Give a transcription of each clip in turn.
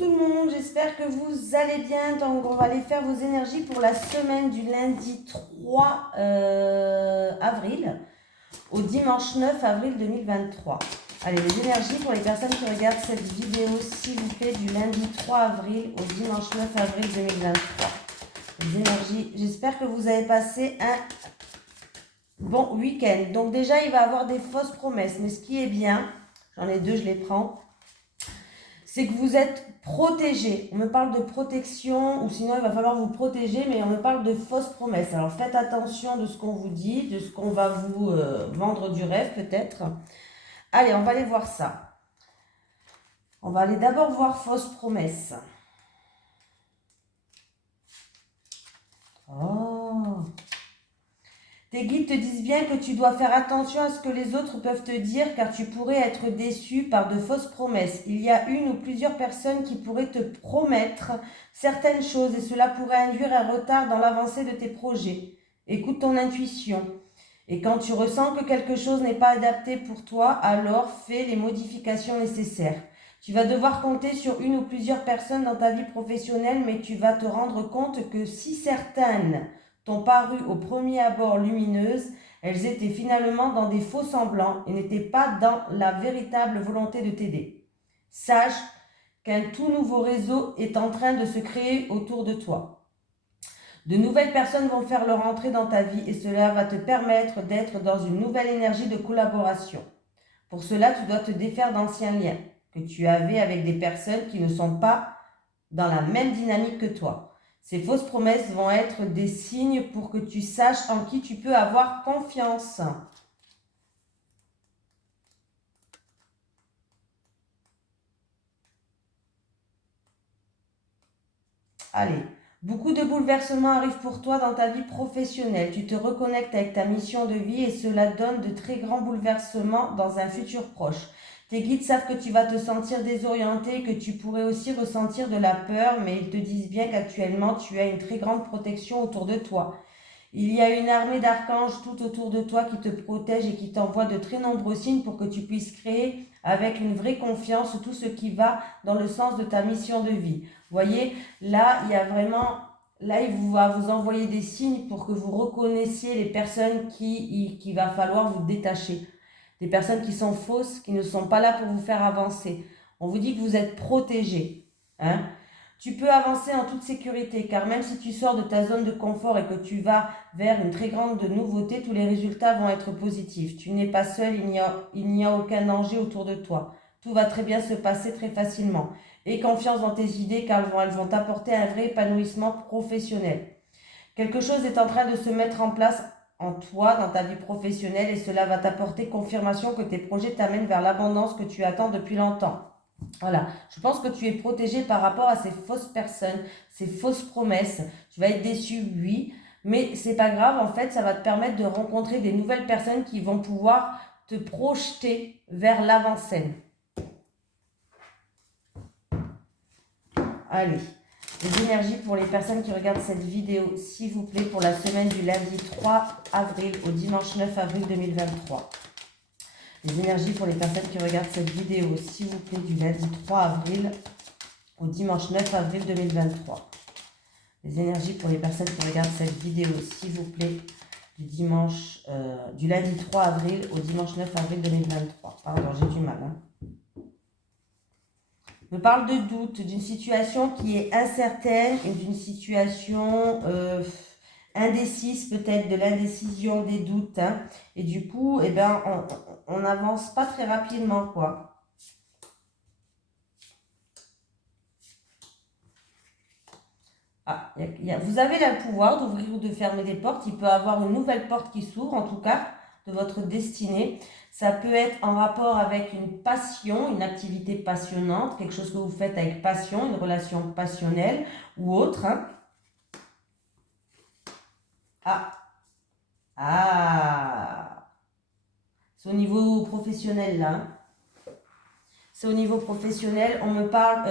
tout le monde, j'espère que vous allez bien. Donc on va aller faire vos énergies pour la semaine du lundi 3 avril au dimanche 9 avril 2023. Allez, les énergies pour les personnes qui regardent cette vidéo, s'il vous plaît, du lundi 3 avril au dimanche 9 avril 2023. Les énergies, j'espère que vous avez passé un bon week-end. Donc déjà, il va y avoir des fausses promesses, mais ce qui est bien, j'en ai deux, je les prends, c'est que vous êtes protégé. On me parle de protection, ou sinon il va falloir vous protéger, mais on me parle de fausses promesses. Alors faites attention de ce qu'on vous dit, de ce qu'on va vous vendre du rêve peut-être. Allez, on va aller voir ça. On va aller d'abord voir fausses promesses. Oh. Tes guides te disent bien que tu dois faire attention à ce que les autres peuvent te dire car tu pourrais être déçu par de fausses promesses. Il y a une ou plusieurs personnes qui pourraient te promettre certaines choses et cela pourrait induire un retard dans l'avancée de tes projets. Écoute ton intuition. Et quand tu ressens que quelque chose n'est pas adapté pour toi, alors fais les modifications nécessaires. Tu vas devoir compter sur une ou plusieurs personnes dans ta vie professionnelle, mais tu vas te rendre compte que si certaines t'ont paru au premier abord lumineuses, elles étaient finalement dans des faux semblants et n'étaient pas dans la véritable volonté de t'aider. Sache qu'un tout nouveau réseau est en train de se créer autour de toi. De nouvelles personnes vont faire leur entrée dans ta vie et cela va te permettre d'être dans une nouvelle énergie de collaboration. Pour cela, tu dois te défaire d'anciens liens que tu avais avec des personnes qui ne sont pas dans la même dynamique que toi. Ces fausses promesses vont être des signes pour que tu saches en qui tu peux avoir confiance. Allez, beaucoup de bouleversements arrivent pour toi dans ta vie professionnelle. Tu te reconnectes avec ta mission de vie et cela donne de très grands bouleversements dans un futur proche. Tes guides savent que tu vas te sentir désorienté, que tu pourrais aussi ressentir de la peur, mais ils te disent bien qu'actuellement tu as une très grande protection autour de toi. Il y a une armée d'archanges tout autour de toi qui te protège et qui t'envoie de très nombreux signes pour que tu puisses créer avec une vraie confiance tout ce qui va dans le sens de ta mission de vie. Voyez, là, il y a vraiment, là, il va vous envoyer des signes pour que vous reconnaissiez les personnes qu'il va falloir vous détacher. Des personnes qui sont fausses, qui ne sont pas là pour vous faire avancer. On vous dit que vous êtes protégé. Hein? Tu peux avancer en toute sécurité car même si tu sors de ta zone de confort et que tu vas vers une très grande nouveauté, tous les résultats vont être positifs. Tu n'es pas seul, il n'y a aucun danger autour de toi. Tout va très bien se passer très facilement. Aie confiance dans tes idées car elles vont t'apporter un vrai épanouissement professionnel. Quelque chose est en train de se mettre en place en toi, dans ta vie professionnelle et cela va t'apporter confirmation que tes projets t'amènent vers l'abondance que tu attends depuis longtemps. Voilà, je pense que tu es protégé par rapport à ces fausses personnes, ces fausses promesses. Tu vas être déçu, oui, mais c'est pas grave. En fait, ça va te permettre de rencontrer des nouvelles personnes qui vont pouvoir te projeter vers l'avant-scène. Allez, les énergies pour les personnes qui regardent cette vidéo, s'il vous plaît, pour la semaine du lundi 3 avril au dimanche 9 avril 2023. Les énergies pour les personnes qui regardent cette vidéo, s'il vous plaît, du lundi 3 avril au dimanche 9 avril 2023. Les énergies pour les personnes qui regardent cette vidéo, s'il vous plaît, du lundi 3 avril au dimanche 9 avril 2023. Pardon, j'ai du mal. Me parle de doute, d'une situation qui est incertaine, d'une situation indécise peut-être, de l'indécision, des doutes. Hein. Et du coup, eh ben, on n'avance pas très rapidement, quoi. Ah, vous avez là le pouvoir d'ouvrir ou de fermer des portes. Il peut y avoir une nouvelle porte qui s'ouvre, en tout cas, de votre destinée. Ça peut être en rapport avec une passion, une activité passionnante, quelque chose que vous faites avec passion, une relation passionnelle ou autre. Hein. Ah, c'est au niveau professionnel là. Hein. C'est au niveau professionnel. On me parle...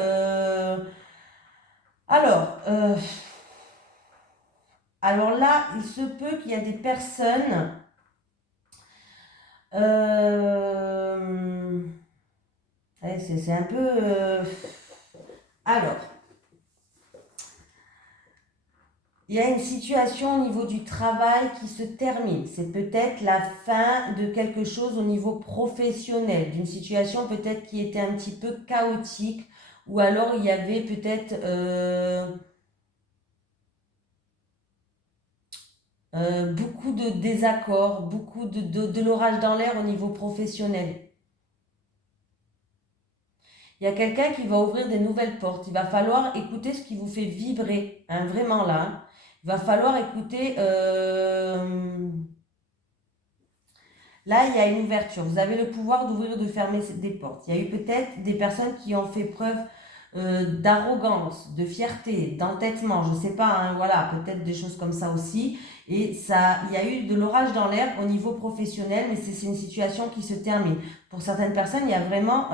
Alors là, il se peut qu'il y a des personnes... c'est un peu... Alors, il y a une situation au niveau du travail qui se termine. C'est peut-être la fin de quelque chose au niveau professionnel, d'une situation peut-être qui était un petit peu chaotique, ou alors il y avait peut-être beaucoup de désaccords, beaucoup de l'orage dans l'air au niveau professionnel. Il y a quelqu'un qui va ouvrir des nouvelles portes. Il va falloir écouter ce qui vous fait vibrer, hein, vraiment là. Hein. Il va falloir écouter... Là, il y a une ouverture. Vous avez le pouvoir d'ouvrir ou de fermer des portes. Il y a eu peut-être des personnes qui ont fait preuve d'arrogance, de fierté, d'entêtement, je ne sais pas, hein, voilà, peut-être des choses comme ça aussi. Et ça, il y a eu de l'orage dans l'air au niveau professionnel, mais c'est une situation qui se termine. Pour certaines personnes, il y a vraiment...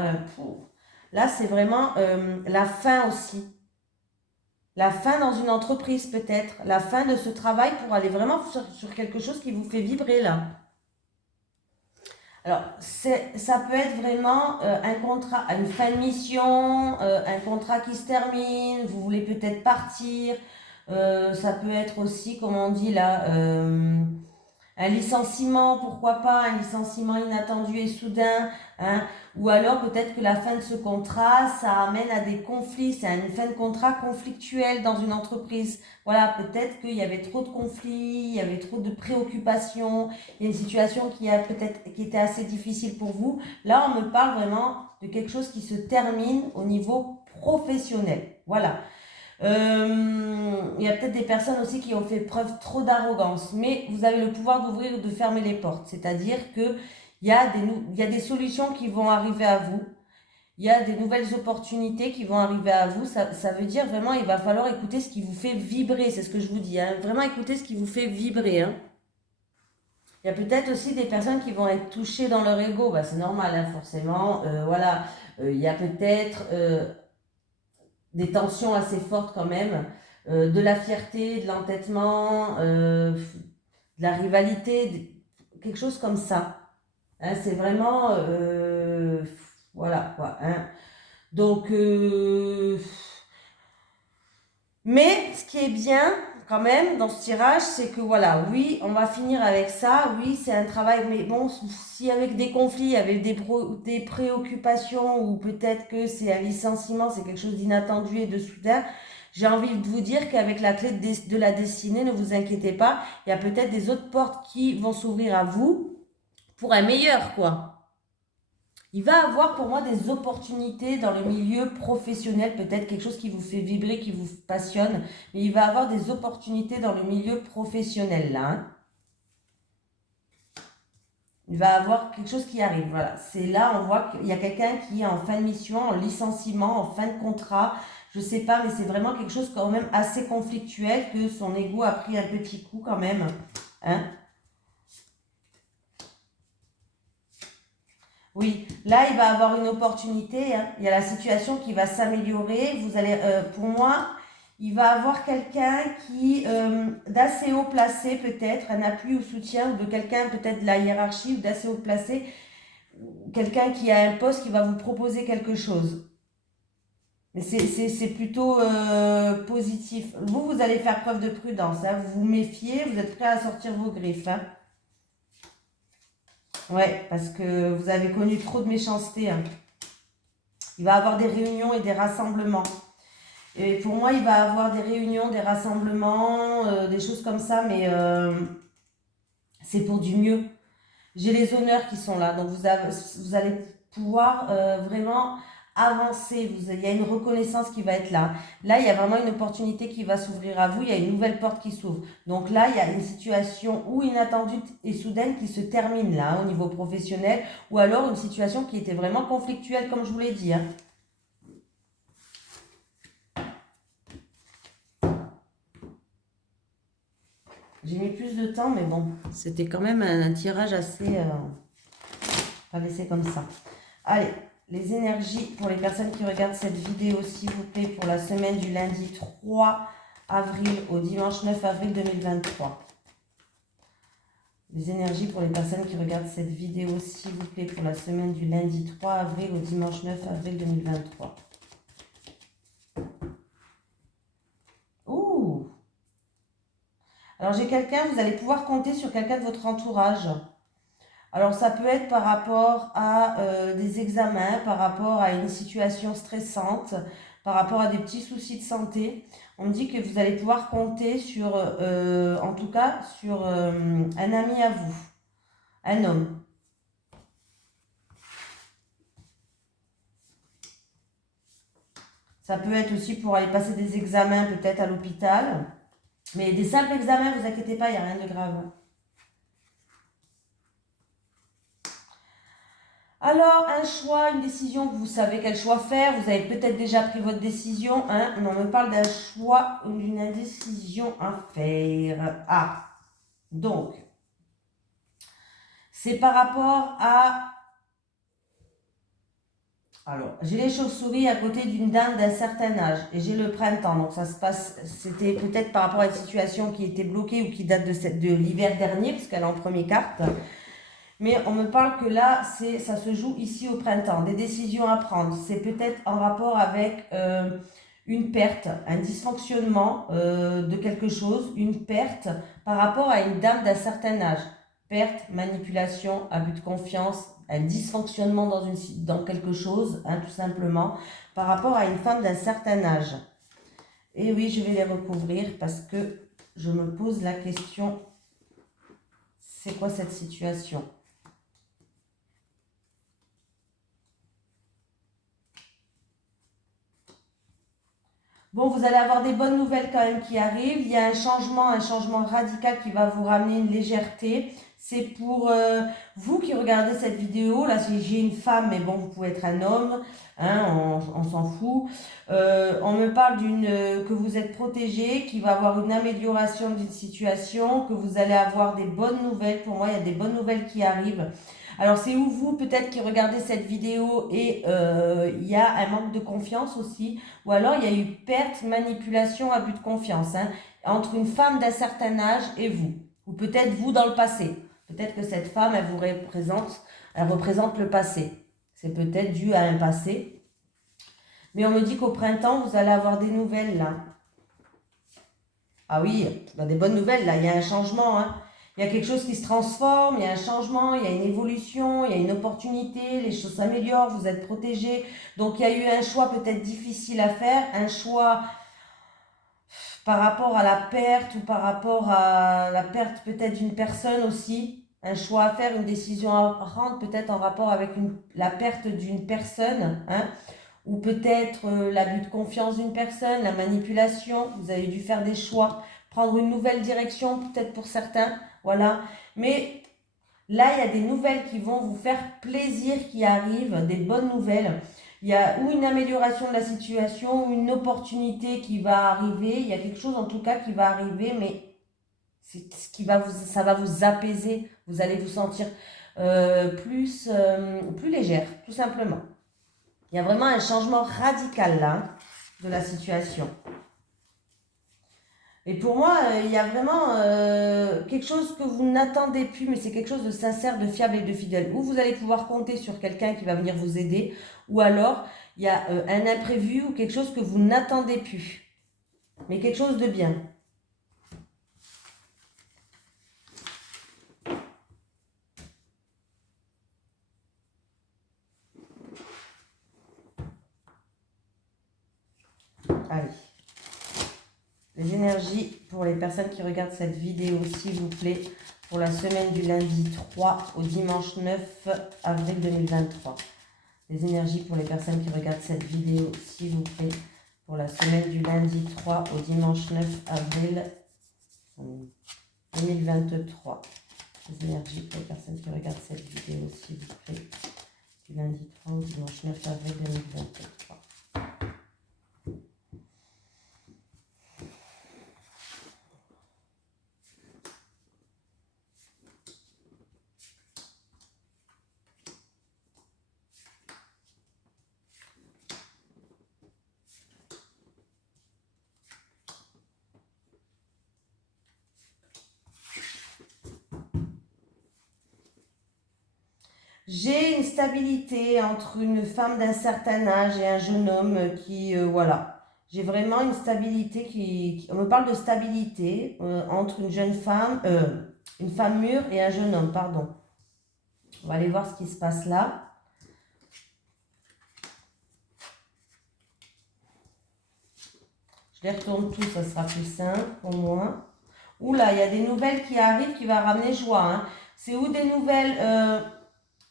là, c'est vraiment la fin aussi. La fin dans une entreprise peut-être. La fin de ce travail pour aller vraiment sur quelque chose qui vous fait vibrer là. Alors, ça peut être vraiment un contrat, une fin de mission, un contrat qui se termine, vous voulez peut-être partir. Ça peut être aussi, comme on dit là, un licenciement, pourquoi pas, un licenciement inattendu et soudain, hein, ou alors peut-être que la fin de ce contrat, ça amène à des conflits, c'est une fin de contrat conflictuelle dans une entreprise. Voilà, peut-être qu'il y avait trop de conflits, il y avait trop de préoccupations, il y a une situation qui était assez difficile pour vous. Là, on me parle vraiment de quelque chose qui se termine au niveau professionnel. Voilà. Il y a peut-être des personnes aussi qui ont fait preuve trop d'arrogance, mais vous avez le pouvoir d'ouvrir ou de fermer les portes. C'est-à-dire que il y a des solutions qui vont arriver à vous. Il y a des nouvelles opportunités qui vont arriver à vous. Ça veut dire vraiment, il va falloir écouter ce qui vous fait vibrer. C'est ce que je vous dis. Hein. Vraiment écouter ce qui vous fait vibrer. Hein. Il y a peut-être aussi des personnes qui vont être touchées dans leur ego. Bah, c'est normal, hein, forcément. Voilà. Il y a peut-être... des tensions assez fortes quand même, de la fierté, de l'entêtement, de la rivalité, quelque chose comme ça. Hein, c'est vraiment... voilà quoi. Hein. Donc... mais ce qui est bien quand même dans ce tirage, c'est que voilà, oui, on va finir avec ça, oui, c'est un travail, mais bon, si avec des conflits, avec des préoccupations, ou peut-être que c'est un licenciement, c'est quelque chose d'inattendu et de soudain, j'ai envie de vous dire qu'avec la clé de la destinée, ne vous inquiétez pas, il y a peut-être des autres portes qui vont s'ouvrir à vous pour un meilleur, quoi. Il va avoir pour moi des opportunités dans le milieu professionnel, peut-être quelque chose qui vous fait vibrer, qui vous passionne, mais il va avoir des opportunités dans le milieu professionnel là. Hein. Il va avoir quelque chose qui arrive, voilà. C'est là, on voit qu'il y a quelqu'un qui est en fin de mission, en licenciement, en fin de contrat, je sais pas, mais c'est vraiment quelque chose quand même assez conflictuel, que son ego a pris un petit coup quand même. Hein. Oui, là, il va avoir une opportunité. Hein. Il y a la situation qui va s'améliorer. Vous allez, pour moi, il va avoir quelqu'un qui, d'assez haut placé peut-être, un appui ou soutien, ou de quelqu'un peut-être de la hiérarchie, ou d'assez haut placé, quelqu'un qui a un poste qui va vous proposer quelque chose. Mais c'est plutôt positif. Vous allez faire preuve de prudence. Hein. Vous vous méfiez, vous êtes prêt à sortir vos griffes. Hein. Ouais, parce que vous avez connu trop de méchanceté. Hein. Il va avoir des réunions et des rassemblements. Et pour moi, il va avoir des réunions, des rassemblements, des choses comme ça, mais c'est pour du mieux. J'ai les honneurs qui sont là, donc vous allez pouvoir vraiment avancer. Il y a une reconnaissance qui va être là. Là, il y a vraiment une opportunité qui va s'ouvrir à vous. Il y a une nouvelle porte qui s'ouvre. Donc là, il y a une situation ou inattendue et soudaine qui se termine là, hein, au niveau professionnel, ou alors une situation qui était vraiment conflictuelle, comme je vous l'ai dit. Hein. J'ai mis plus de temps, mais bon, c'était quand même un tirage assez... pas laisser comme ça. Allez. Les énergies pour les personnes qui regardent cette vidéo, s'il vous plaît, pour la semaine du lundi 3 avril au dimanche 9 avril 2023. Les énergies pour les personnes qui regardent cette vidéo, s'il vous plaît, pour la semaine du lundi 3 avril au dimanche 9 avril 2023. Alors j'ai quelqu'un, vous allez pouvoir compter sur quelqu'un de votre entourage. Alors ça peut être par rapport à des examens, par rapport à une situation stressante, par rapport à des petits soucis de santé. On me dit que vous allez pouvoir compter sur, en tout cas, sur un ami à vous, un homme. Ça peut être aussi pour aller passer des examens peut-être à l'hôpital. Mais des simples examens, vous inquiétez pas, il n'y a rien de grave. Alors, un choix, une décision, vous savez quel choix faire. Vous avez peut-être déjà pris votre décision. Hein. On me parle d'un choix ou d'une indécision à faire. Ah, donc, c'est par rapport à... Alors, j'ai les chauves-souris à côté d'une dame d'un certain âge et j'ai le printemps. Donc, ça se passe, c'était peut-être par rapport à une situation qui était bloquée ou qui date de l'hiver dernier, parce qu'elle est en première carte. Mais on me parle que là, ça se joue ici au printemps. Des décisions à prendre. C'est peut-être en rapport avec une perte, un dysfonctionnement de quelque chose, une perte par rapport à une dame d'un certain âge. Perte, manipulation, abus de confiance, un dysfonctionnement dans quelque chose, hein, tout simplement, par rapport à une femme d'un certain âge. Et oui, je vais les recouvrir parce que je me pose la question, c'est quoi cette situation ? Bon, vous allez avoir des bonnes nouvelles quand même qui arrivent. Il y a un changement radical qui va vous ramener une légèreté. C'est pour vous qui regardez cette vidéo. Là, si j'ai une femme, mais bon, vous pouvez être un homme, hein, on s'en fout. On me parle que vous êtes protégé, qu'il va avoir une amélioration d'une situation, que vous allez avoir des bonnes nouvelles. Pour moi, il y a des bonnes nouvelles qui arrivent. Alors, c'est où vous, peut-être, qui regardez cette vidéo et il y a un manque de confiance aussi. Ou alors, il y a eu perte, manipulation, abus de confiance, hein, entre une femme d'un certain âge et vous. Ou peut-être vous dans le passé. Peut-être que cette femme, elle représente le passé. C'est peut-être dû à un passé. Mais on me dit qu'au printemps, vous allez avoir des nouvelles, là. Ah oui, il y a des bonnes nouvelles, là. Il y a un changement, hein. Il y a quelque chose qui se transforme, il y a un changement, il y a une évolution, il y a une opportunité, les choses s'améliorent, vous êtes protégés. Donc il y a eu un choix peut-être difficile à faire, un choix par rapport à la perte ou par rapport à la perte peut-être d'une personne aussi. Un choix à faire, une décision à rendre peut-être en rapport avec la perte d'une personne, hein, ou peut-être l'abus de confiance d'une personne, la manipulation. Vous avez dû faire des choix, prendre une nouvelle direction peut-être pour certains. Voilà. Mais là, il y a des nouvelles qui vont vous faire plaisir qui arrivent, des bonnes nouvelles. Il y a ou une amélioration de la situation, ou une opportunité qui va arriver. Il y a quelque chose en tout cas qui va arriver, mais ça va vous apaiser. Vous allez vous sentir plus légère, tout simplement. Il y a vraiment un changement radical là, hein, de la situation. Et pour moi, il y a vraiment quelque chose que vous n'attendez plus, mais c'est quelque chose de sincère, de fiable et de fidèle. Ou vous allez pouvoir compter sur quelqu'un qui va venir vous aider, ou alors il y a un imprévu ou quelque chose que vous n'attendez plus, mais quelque chose de bien. Allez. Les énergies pour les personnes qui regardent cette vidéo, s'il vous plaît, pour la semaine du lundi 3 au dimanche 9 avril 2023. Les énergies pour les personnes qui regardent cette vidéo, s'il vous plaît, pour la semaine du lundi 3 au dimanche 9 avril 2023. Les énergies pour les personnes qui regardent cette vidéo, s'il vous plaît, du lundi 3 au dimanche 9 avril 2023. J'ai une stabilité entre une femme d'un certain âge et un jeune homme qui, voilà. J'ai vraiment une stabilité on me parle de stabilité entre une femme mûre et un jeune homme, pardon. On va aller voir ce qui se passe là. Je les retourne tous, ça sera plus simple pour moi. Oula, il y a des nouvelles qui arrivent qui vont ramener joie. Hein. C'est où des nouvelles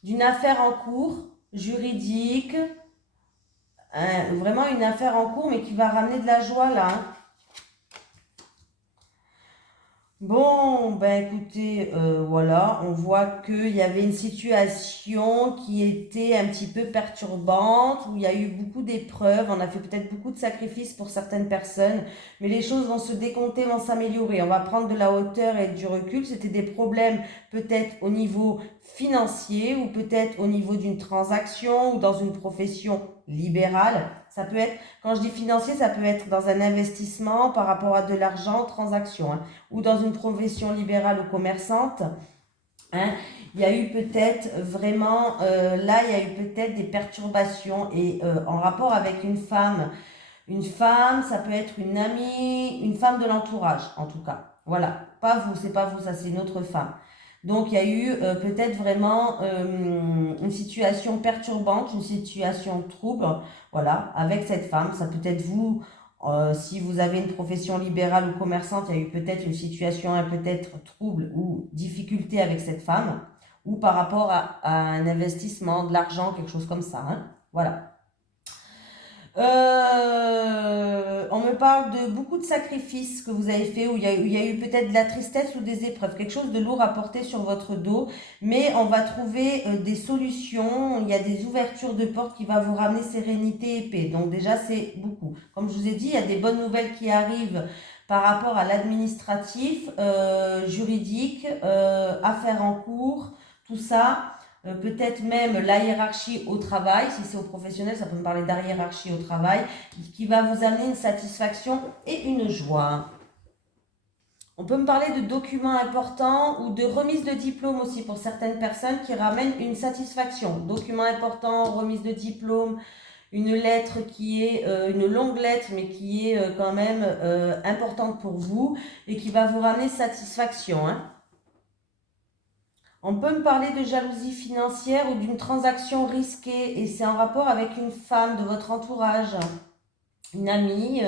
d'une affaire en cours, juridique, vraiment une affaire en cours, mais qui va ramener de la joie là. Hein. Bon, ben écoutez, voilà, on voit qu'il y avait une situation qui était un petit peu perturbante, où il y a eu beaucoup d'épreuves, on a fait peut-être beaucoup de sacrifices pour certaines personnes, mais les choses vont se décompter, vont s'améliorer, on va prendre de la hauteur et du recul. C'était des problèmes peut-être au niveau financier, ou peut-être au niveau d'une transaction, ou dans une profession libérale. Ça peut être, quand je dis financier, ça peut être dans un investissement par rapport à de l'argent, transaction, hein, ou dans une profession libérale ou commerçante. Hein. Il y a eu peut-être vraiment, là, il y a eu peut-être des perturbations et en rapport avec une femme. Une femme, ça peut être une amie, une femme de l'entourage, en tout cas. Voilà, pas vous, c'est pas vous, ça c'est une autre femme. Donc il y a eu peut-être vraiment une situation perturbante, une situation trouble, voilà, avec cette femme. Ça peut être vous, si vous avez une profession libérale ou commerçante, il y a eu peut-être une situation peut-être trouble ou difficulté avec cette femme, ou par rapport à un investissement, de l'argent, quelque chose comme ça. Hein. Voilà. On me parle de beaucoup de sacrifices que vous avez fait, où il y a eu peut-être de la tristesse ou des épreuves, quelque chose de lourd à porter sur votre dos, mais on va trouver des solutions. Il y a des ouvertures de portes qui vont vous ramener sérénité et paix. Donc déjà, c'est beaucoup. Comme je vous ai dit, il y a des bonnes nouvelles qui arrivent par rapport à l'administratif, juridique, affaires en cours, tout ça. Peut-être même la hiérarchie au travail, si c'est au professionnel, ça peut me parler d'hiérarchie au travail, qui va vous amener une satisfaction et une joie. On peut me parler de documents importants ou de remise de diplôme aussi pour certaines personnes qui ramènent une satisfaction. Documents importants, remise de diplôme, une lettre qui est une longue lettre mais qui est quand même importante pour vous et qui va vous ramener satisfaction. Hein. On peut me parler de jalousie financière ou d'une transaction risquée et c'est en rapport avec une femme de votre entourage, une amie,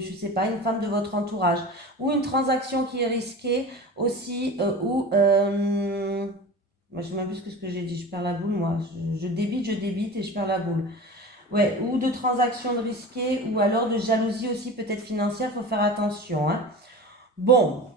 je ne sais pas, une femme de votre entourage, ou une transaction qui est risquée aussi, moi je ne sais même plus ce que j'ai dit, je perds la boule moi, je débite et je perds la boule. Ouais, ou de transactions risquées ou alors de jalousie aussi peut-être financière, il faut faire attention. Hein. Bon.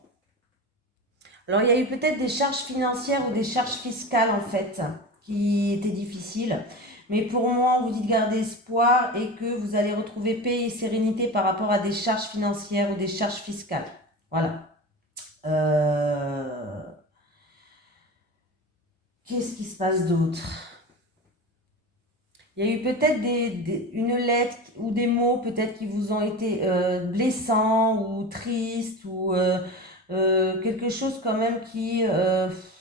Alors, il y a eu peut-être des charges financières ou des charges fiscales, en fait, qui étaient difficiles. Mais pour moi, on vous dit de garder espoir et que vous allez retrouver paix et sérénité par rapport à des charges financières ou des charges fiscales. Voilà. Qu'est-ce qui se passe d'autre? Il y a eu peut-être une lettre ou des mots peut-être qui vous ont été blessants ou tristes ou quelque chose quand même qui...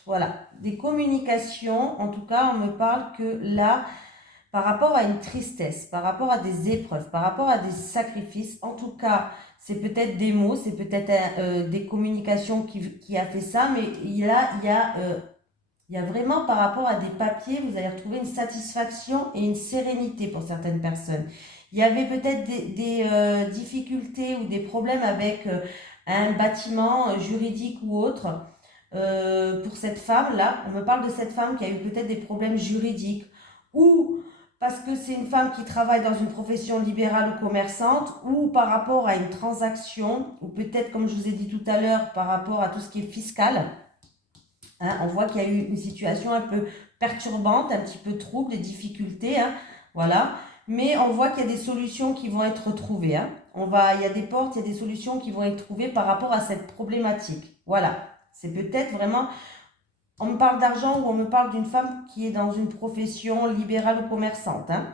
voilà, des communications, en tout cas on me parle que là, par rapport à une tristesse, par rapport à des épreuves, par rapport à des sacrifices, en tout cas c'est peut-être des mots, c'est peut-être des communications qui a fait ça, mais il y a vraiment par rapport à des papiers, vous allez retrouver une satisfaction et une sérénité pour certaines personnes. Il y avait peut-être des difficultés ou des problèmes avec un bâtiment juridique ou autre. Pour cette femme-là, on me parle de cette femme qui a eu peut-être des problèmes juridiques ou parce que c'est une femme qui travaille dans une profession libérale ou commerçante ou par rapport à une transaction ou peut-être, comme je vous ai dit tout à l'heure, par rapport à tout ce qui est fiscal. Hein, on voit qu'il y a eu une situation un peu perturbante, un petit peu trouble, des difficultés, hein, voilà. Mais on voit qu'il y a des solutions qui vont être trouvées. Hein. Il y a des portes, il y a des solutions qui vont être trouvées par rapport à cette problématique. Voilà, c'est peut-être vraiment... On me parle d'argent ou on me parle d'une femme qui est dans une profession libérale ou commerçante. Hein.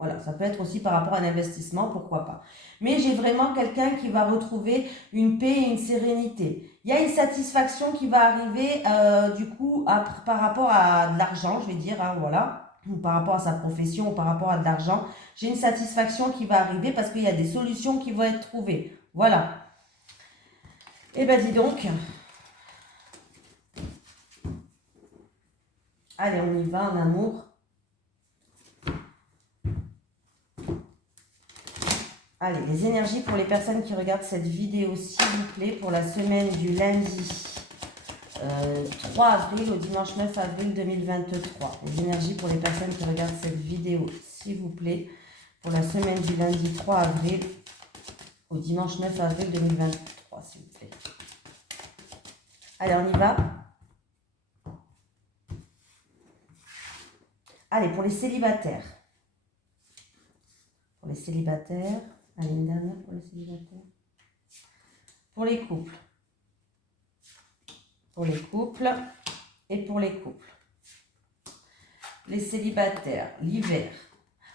Voilà, ça peut être aussi par rapport à un investissement, pourquoi pas. Mais j'ai vraiment quelqu'un qui va retrouver une paix et une sérénité. Il y a une satisfaction qui va arriver du coup par rapport à de l'argent, je vais dire, hein, voilà. ou par rapport à sa profession, ou par rapport à de l'argent, j'ai une satisfaction qui va arriver parce qu'il y a des solutions qui vont être trouvées. Voilà. Eh ben dis donc. Allez, on y va en amour. Allez, les énergies pour les personnes qui regardent cette vidéo, s'il vous plaît, pour la semaine du lundi 3 avril au dimanche 9 avril 2023. Les énergies pour les personnes qui regardent cette vidéo, s'il vous plaît, pour la semaine du lundi 3 avril au dimanche 9 avril 2023, s'il vous plaît. Allez, on y va. Allez, pour les célibataires. Pour les célibataires. Allez, une dernière pour les célibataires. Pour les couples. Pour les couples et pour les couples. Les célibataires, l'hiver.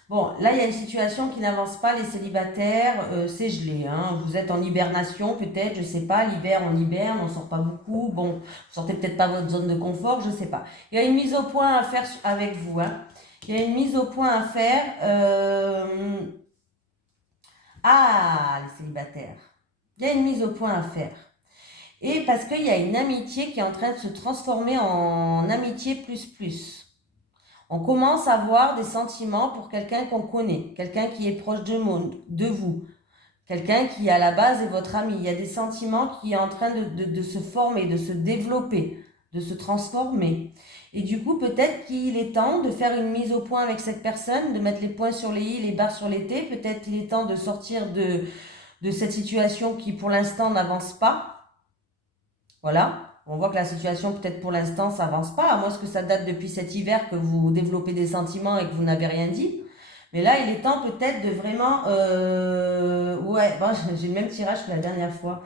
Bon, là, il y a une situation qui n'avance pas, les célibataires, c'est gelé. Hein. Vous êtes en hibernation, peut-être, je ne sais pas. L'hiver, on hiberne, on ne sort pas beaucoup. Bon, vous sortez peut-être pas votre zone de confort, je ne sais pas. Il y a une mise au point à faire avec vous. Hein. Il y a une mise au point à faire. Ah, les célibataires. Il y a une mise au point à faire. Et parce qu'il y a une amitié qui est en train de se transformer en amitié plus. On commence à avoir des sentiments pour quelqu'un qu'on connaît, quelqu'un qui est proche de vous, quelqu'un qui à la base est votre ami. Il y a des sentiments qui est en train de se former, de se développer, de se transformer. Et du coup, peut-être qu'il est temps de faire une mise au point avec cette personne, de mettre les points sur les i, les barres sur les t. Peut-être qu'il est temps de sortir de cette situation qui pour l'instant n'avance pas. Voilà, on voit que la situation peut-être pour l'instant ça avance pas, à moins que ça date depuis cet hiver que vous développez des sentiments et que vous n'avez rien dit. Mais là, il est temps peut-être de vraiment... Ouais, bon, j'ai le même tirage que la dernière fois.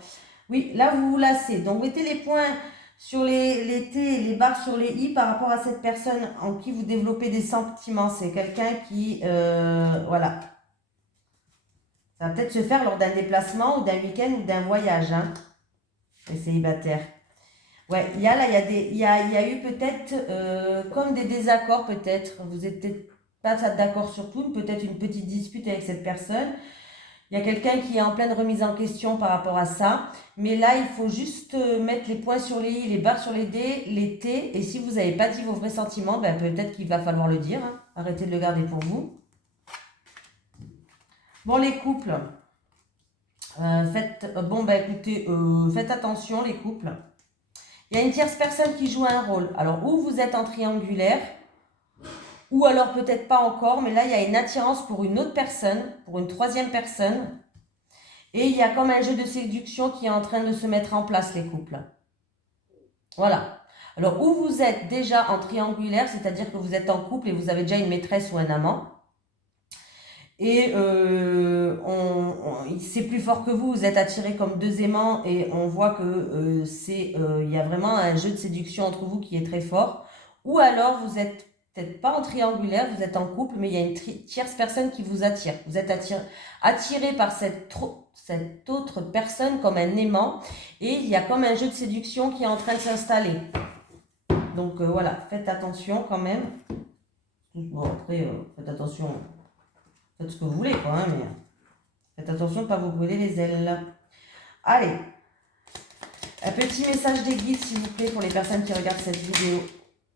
Oui, là vous vous lassez. Donc mettez les points sur les T et les barres sur les I par rapport à cette personne en qui vous développez des sentiments. C'est quelqu'un qui... voilà. Ça va peut-être se faire lors d'un déplacement ou d'un week-end ou d'un voyage, hein. Les célibataires. Ouais, il y a eu peut-être comme des désaccords peut-être. Vous n'êtes peut-être pas d'accord sur tout, peut-être une petite dispute avec cette personne. Il y a quelqu'un qui est en pleine remise en question par rapport à ça. Mais là, il faut juste mettre les points sur les i, les barres sur les d, les t. Et si vous n'avez pas dit vos vrais sentiments, ben peut-être qu'il va falloir le dire. Hein. Arrêtez de le garder pour vous. Bon, les couples. Faites attention les couples. Il y a une tierce personne qui joue un rôle. Alors, ou vous êtes en triangulaire, ou alors peut-être pas encore, mais là, il y a une attirance pour une autre personne, pour une troisième personne. Et il y a comme un jeu de séduction qui est en train de se mettre en place, les couples. Voilà. Alors, ou vous êtes déjà en triangulaire, c'est-à-dire que vous êtes en couple et vous avez déjà une maîtresse ou un amant. Et c'est plus fort que vous, vous êtes attirés comme deux aimants et on voit que il y a vraiment un jeu de séduction entre vous qui est très fort. Ou alors vous êtes peut-être pas en triangulaire, vous êtes en couple, mais il y a une tierce personne qui vous attire. Vous êtes attiré par cette autre personne comme un aimant et il y a comme un jeu de séduction qui est en train de s'installer. Donc voilà, faites attention quand même. Bon, après, faites attention. Faites ce que vous voulez, quoi, hein, mais faites attention de ne pas vous brûler les ailes. Allez, un petit message des guides, s'il vous plaît, pour les personnes qui regardent cette vidéo.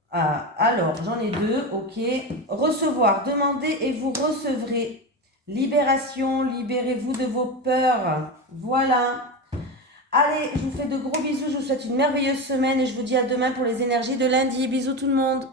Ah, alors, j'en ai deux, ok. Recevoir, demandez et vous recevrez. Libération, libérez-vous de vos peurs. Voilà. Allez, je vous fais de gros bisous, je vous souhaite une merveilleuse semaine et je vous dis à demain pour les énergies de lundi. Bisous tout le monde.